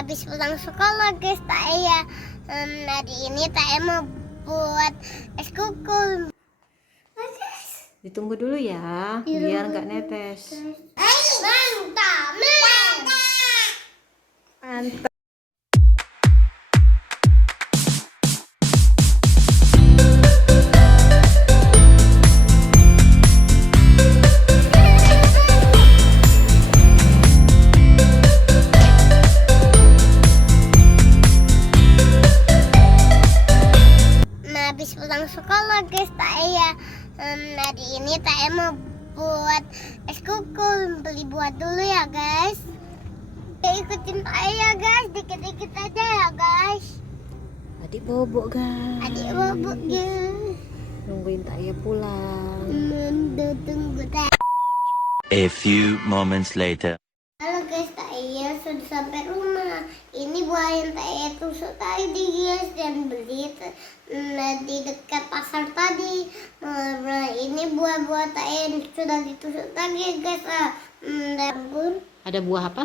Habis pulang sekolah guys, hari ini mau buat es kuku. Ditunggu dulu ya, biar nggak netes. Mantap. Mantap. Habis pulang sekolah guys, hari ini mau buat es kuku. Beli buat dulu ya guys. Ikutin ya guys, dikit-dikit aja ya guys. Adik bobok guys. Adik bobok guys. Nungguin Taya pulang. Tunggu Taya. A few moments later. Halo guys, Taya sudah sampai rumah. Ini buah yang Taya tusuk tadi guys, dan beli di dekat pasar tadi. Nah, ini buah-buah Taya yang sudah ditusuk tadi guys. Ada anggur. Ada buah apa?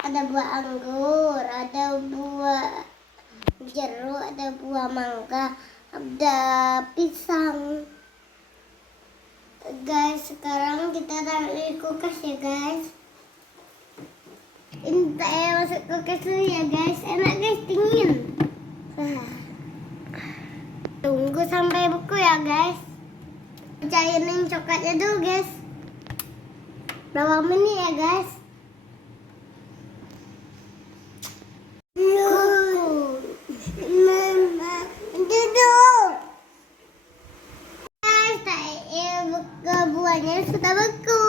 Ada buah anggur, ada buah jeruk, ada buah mangga, ada pisang. Guys, sekarang kita taruh di kulkas ya guys. Ini saya masuk kulkas dulu ya guys. Enak guys, dingin. Tunggu sampai beku ya guys. Cairin coklatnya dulu guys. Berapa menit ya guys? Duduk. Guys, buahnya sudah beku.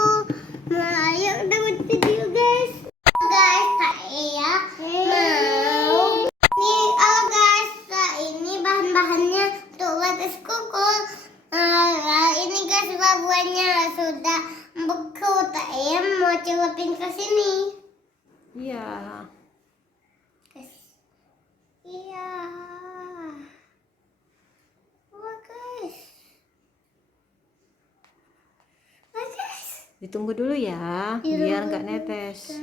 Nah, ayo udah video guys. Guys, saya mau. Nih, guys, ini bahan-bahannya untuk buat es kuku. Ini guys, buah-buahnya sudah beku. Saya mau celupin ke sini. Iya. Iya. Wah guys. Ditunggu dulu ya, biar nggak netes.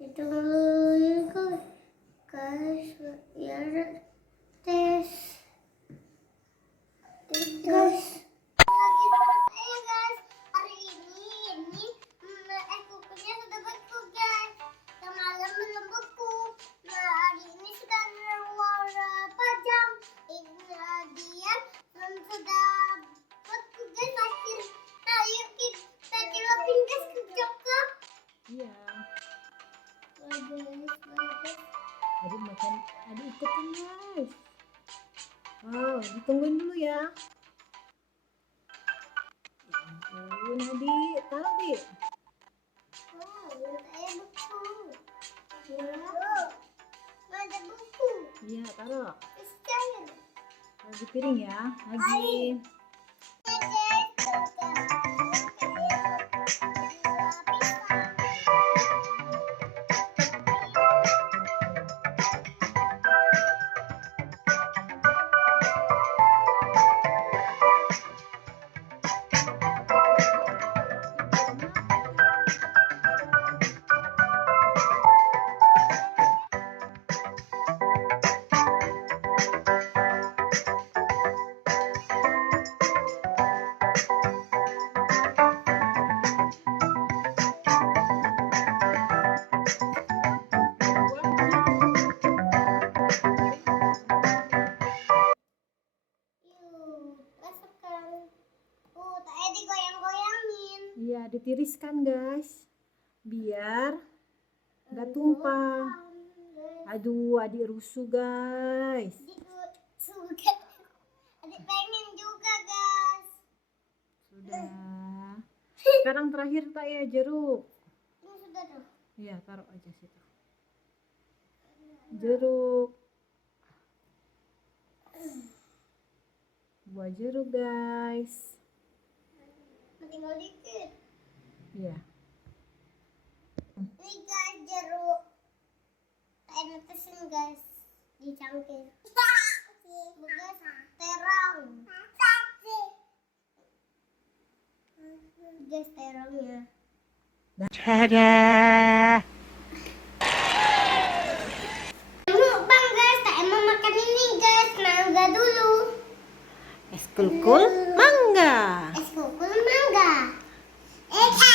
Ditunggu dulu guys. Biar tes. Guys. Guys, hari ini es kukunya sudah beku guys. Semalam belum beku. Nah, hari ini sekarang berapa jam? Dia sudah beku guys akhir. Nah, yuk kita celupin guys ke coklat. Iya. Guys. Adik makan, adik ikutin guys. Wow, ditungguin dulu ya. Ya ampun adik, taruh adik. Oh, saya beku. Wow. Ada buku. Iya, taruh. Terus cair. Taruh di piring ya, lagi. Iya, ditiriskan guys, biar nggak tumpah. Aduh, adik rusuh guys. Adik pengen juga guys. Sudah. Sekarang terakhir tak ya jeruk. Ini sudah tuh. Iya, taruh aja situ. Jeruk. Buah jeruk guys. Tinggal dikit. Iya. Ini guys jeruk. Saya pesen guys di cangkir. Bekas terong. Guys terongnya. Tada. eskul mangga. Eskul mangga. Eka.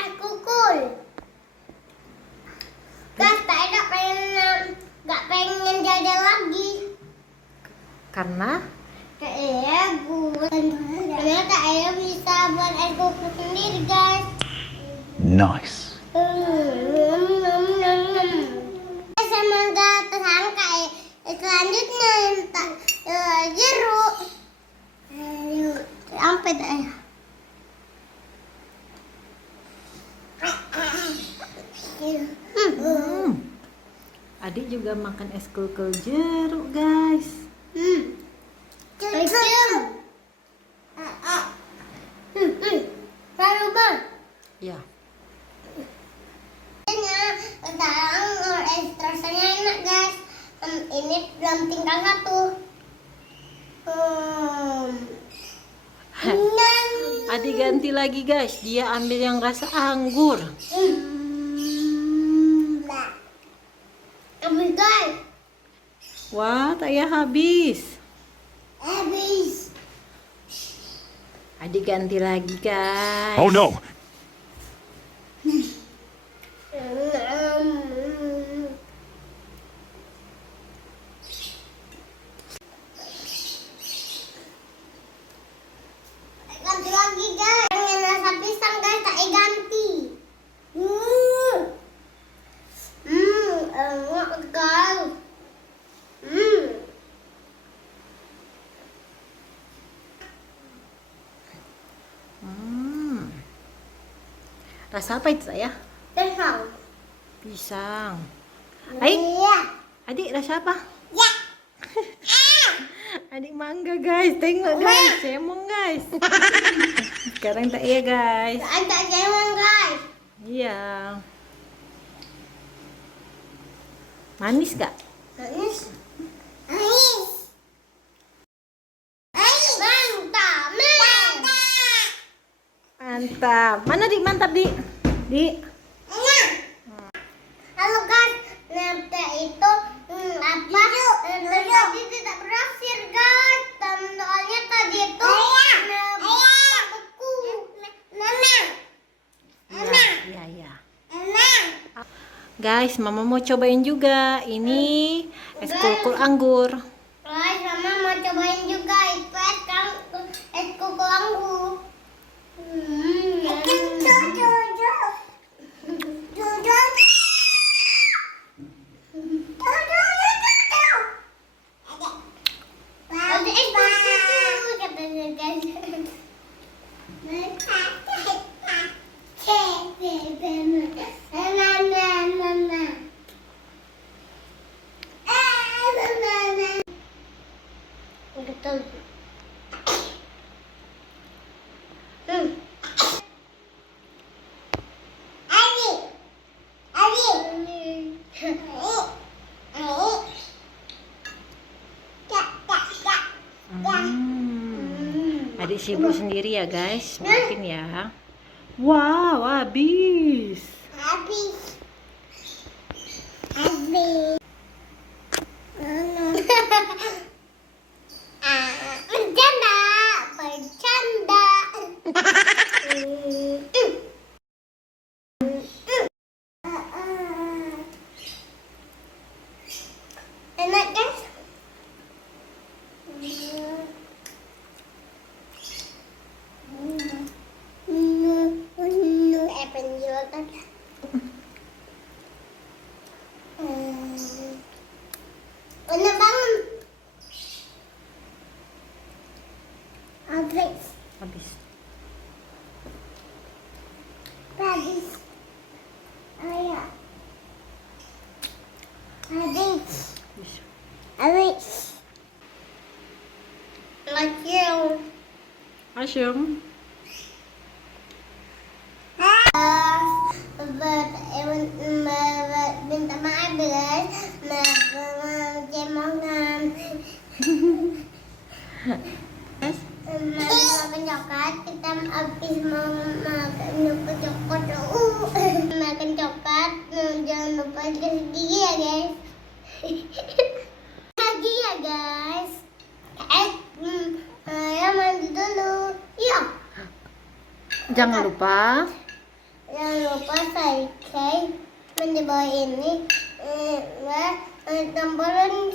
Eskul. Guys, nggak pengen jajan lagi. Karena Karena Kak Ella bisa buat eskul sendiri, guys. Nice. Semoga tersangka selanjutnya jeruk sampai dah. Adik juga makan es kul jeruk, guys. Lalu bang, Ya. sekarang rasanya enak, guys. Ini belum tinggal satu. Adik ganti lagi, guys. Dia ambil yang rasa anggur. Habis, guys. Wah, tak ya habis. Habis. Adik ganti lagi, guys. Oh no. Ganti lagi, guys. Pengen rasa pisang, guys. Tak ganti. Enak, guys. Rasa apa itu, saya? Pisang. Pisang. Adik, Iya. adik rasa apa? Ya. Adik mangga, guys. Tengok, guys. Cemong, guys. Sekarang tak ya, guys. Ada jalan, guys. Iya. Manis gak? Manis. Manis. Mantap. Mantap. Mantap. Mana Dik? Mantap, Dik. Dik. Halo, guys. Nanti itu apa? Tadi tidak berhasil, guys. Dan soalnya tadi itu beku. Nana. Iya, iya. Guys, Mama mau cobain juga. Ini es kul anggur. Guys, Mama mau cobain juga itu es kuku anggur. Ada es kuku katanya, guys. Betul. Adik sibuk sendiri ya, guys. Maafin ya. Wow, habis. Habis. Habis. Bercanda. Bercanda. Enak, guys? Penjualan. Enak banget. Habis. Habis. Habis. Ayah. Habis. Habis. Lagi. Asyum. Minta maaf, guys. Cemongan. Makan coklat, kita habis mau makan coklat. Makan coklat. Jangan lupa kasih gigi ya guys. Gigi ya guys. Ya mandi dulu. Iya. Jangan lupa Jangan lupa subscribe di bawah ini. Tombolin